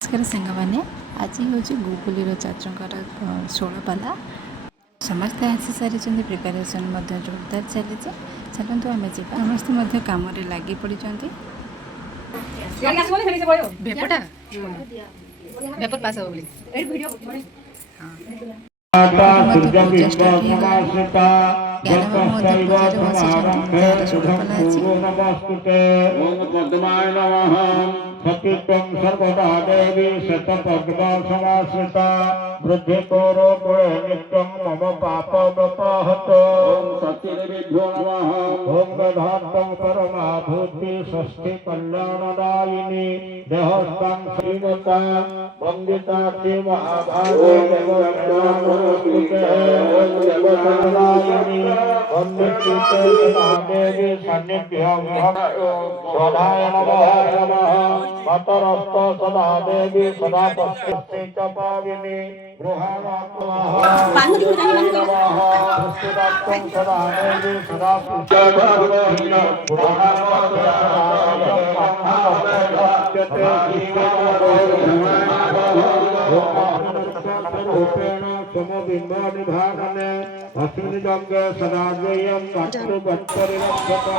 नमस्कार सांगने आज हूँ गुगुली छात्र 16 पाला समस्ते आसी सारी प्रिपेरेसन जोरदार चली चलतु आम जा समस्ते कम लगी पड़ी पूजा स्टार्ट सतीत्वं सर्वदा देवी शतपद्मसमाश्रिता वृद्धिकोरोपुरे नित्यं मम पापमपहतो सतीदेव्यो नमः ॐ दधात्तं परमाभूति षष्ठी कल्याणदायिनी देहस्तं श्रीमता वन्दिता महाभागे देवस्ते देवदायिनी वन्दिते देवी सान्निध्यं स्वधाय नमः मतरस्त सदा देवी सदा पश्यते च पाविनी गृहाणात्मः सदा देवी सदा समबिम्बानिभागने अस्मिन् जङ्गे सदा जयं मातृवत्परिरक्षता